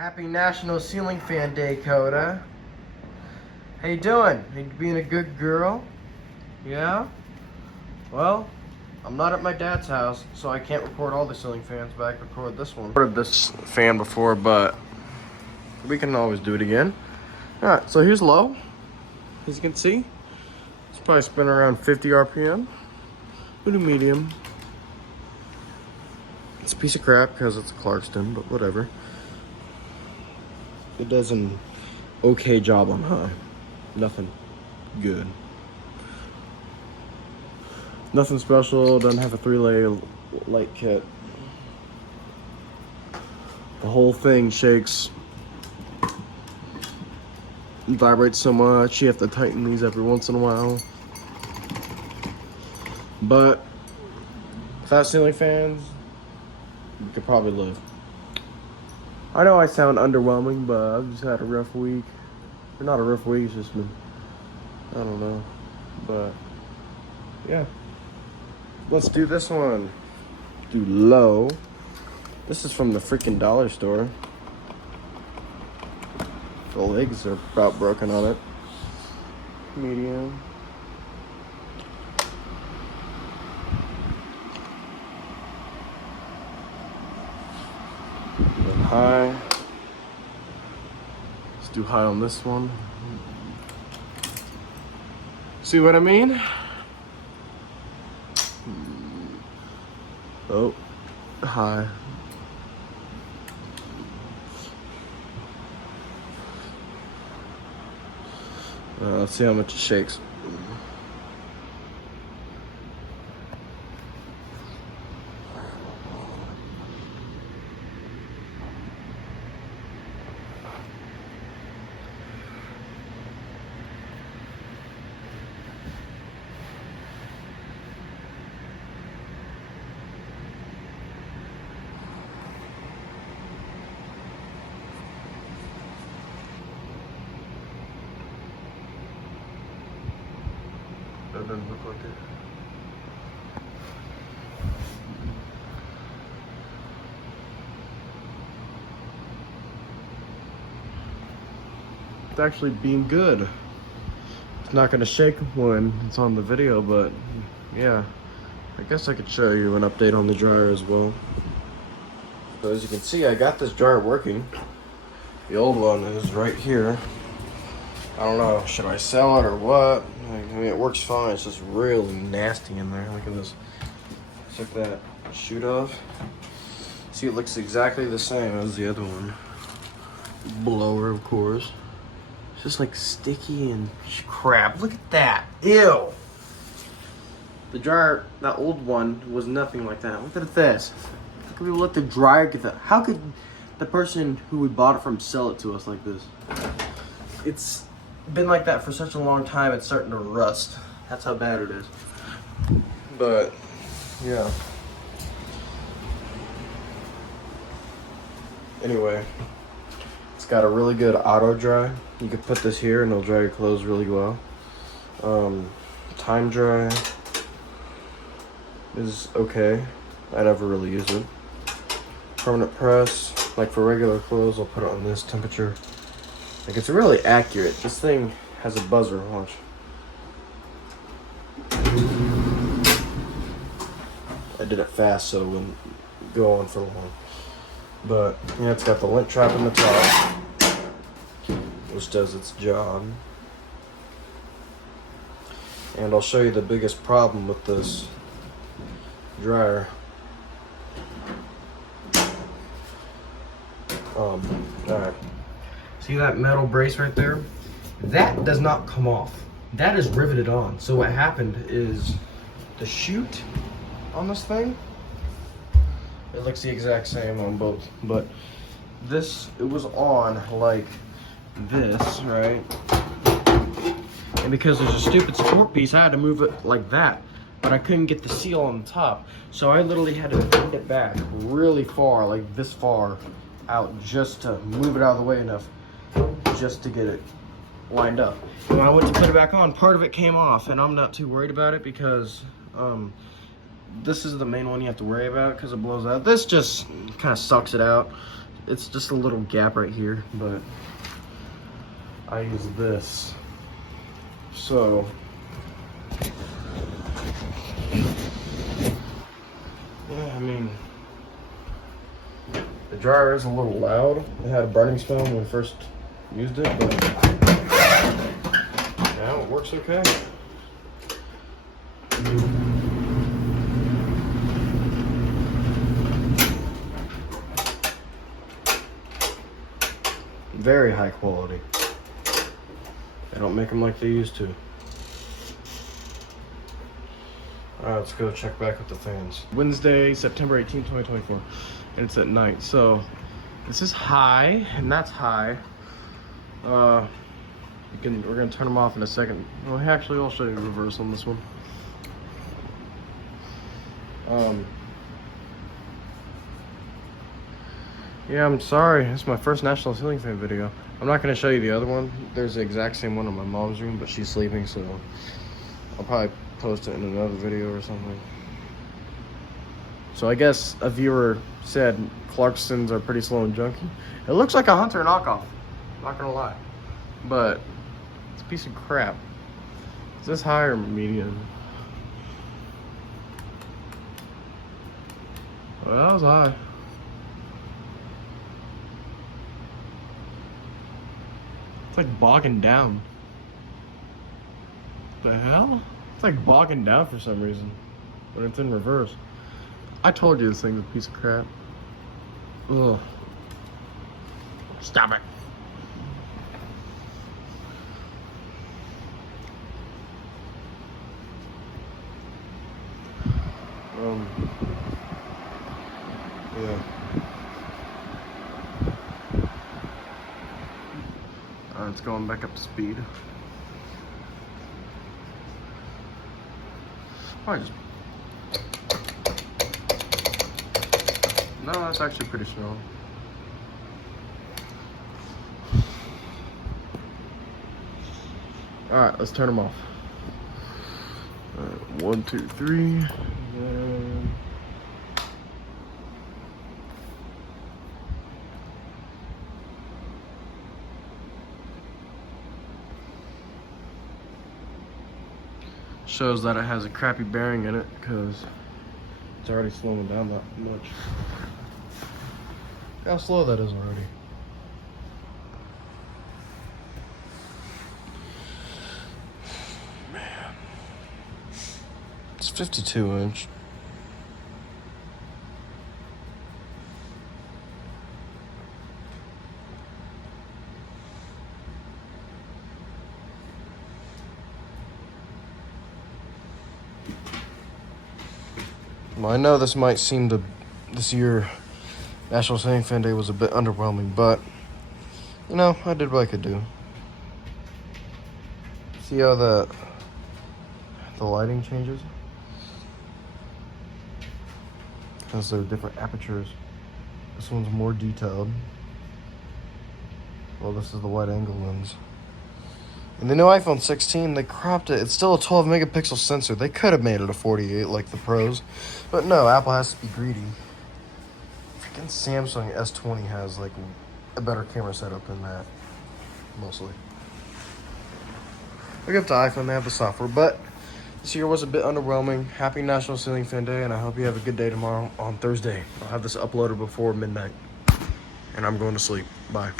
Happy National Ceiling Fan Day, Coda. How you doing? You being a good girl? Yeah? Well, I'm not at my dad's house, so I can't record all the ceiling fans, but I can record this one. I've recorded this fan before, but we can always do it again. Alright, so here's low. As you can see, it's probably spinning around 50 RPM. We'll do medium. It's a piece of crap because it's a Clarkston, but whatever. It does an okay job on high. Nothing good. Nothing special. Doesn't have a 3-layer light kit. The whole thing shakes. It vibrates so much. You have to tighten these every once in a while. But without ceiling fans, you could probably live. I know I sound underwhelming, but I've just had a rough week. Or not a rough week, it's just been, I don't know. But, yeah. Let's do this one. Do low. This is from the freaking dollar store. The legs are about broken on it. Medium. And high. Let's do high on this one. See what I mean? Oh, high. Let's see how much it shakes. That doesn't look like it. It's actually being good. It's not gonna shake when it's on the video, but yeah. I guess I could show you an update on the dryer as well. So as you can see, I got this dryer working. The old one is right here. I don't know, should I sell it or what? I mean, it works fine. It's just really nasty in there. Look at this. Took that shoot off. See, it looks exactly the same as the other one. Blower, of course. It's just like sticky and crap. Look at that. Ew. The dryer, that old one, was nothing like that. Look at this. How could we let the dryer get that? How could the person who we bought it from sell it to us like this? It's been like that for such a long time, it's starting to rust. That's how bad it is. But yeah. Anyway, it's got a really good auto dry. You could put this here and it'll dry your clothes really well. Time dry is okay. I never really use it. Permanent press, like for regular clothes, I'll put it on this temperature. Like, it's really accurate. This thing has a buzzer, watch. I did it fast so it wouldn't go on for long. But, yeah, it's got the lint trap in the top, which does its job. And I'll show you the biggest problem with this dryer. Alright. See that metal brace right there? That does not come off. That is riveted on. So what happened is the chute on this thing, it looks the exact same on both, but this, it was on like this, right? And because there's a stupid support piece, I had to move it like that, but I couldn't get the seal on the top. So I literally had to bend it back really far, like this far out, just to move it out of the way enough just to get it lined up. And when I went to put it back on, part of it came off, and I'm not too worried about it because this is the main one you have to worry about because it blows out. This just kind of sucks it out. It's just a little gap right here, but I use this. So yeah, I mean, the dryer is a little loud. It had a burning smell when we first used it, but now it works okay. Very high quality. They don't make them like they used to. Alright, let's go check back with the fans. Wednesday, September 18, 2024. And it's at night. So this is high and that's high. We're gonna turn them off in a second. Well, actually I'll show you the reverse on this one. Yeah, I'm sorry. This is my first National Ceiling Fan video. I'm not going to show you the other one. There's the exact same one in my mom's room, but she's sleeping, so I'll probably post it in another video or something. So I guess a viewer said Clarksons are pretty slow and junky. It looks like a Hunter knockoff, not going to lie. But it's a piece of crap. Is this high or medium? Well, that was high. It's like bogging down. The hell? It's like bogging down for some reason when it's in reverse. I told you this thing's a piece of crap. Ugh. Stop it. Yeah. It's going back up to speed. Oh, no, that's actually pretty strong. Alright, let's turn them off. Alright, 1, 2, 3. And shows that it has a crappy bearing in it because it's already slowing down that much. Look how slow that is already. Man. It's 52 inch. Well, I know this might seem to, this year, National Ceiling Fan Day was a bit underwhelming, but, you know, I did what I could do. See how the lighting changes? Because they're different apertures. This one's more detailed. Well, this is the wide angle lens. In the new iPhone 16, they cropped it. It's still a 12 megapixel sensor. They could have made it a 48 like the Pros. But no, Apple has to be greedy. Freaking Samsung S20 has like a better camera setup than that. Mostly. Look up to iPhone, they have the software. But this year was a bit underwhelming. Happy National Ceiling Fan Day, and I hope you have a good day tomorrow on Thursday. I'll have this uploaded before midnight. And I'm going to sleep. Bye.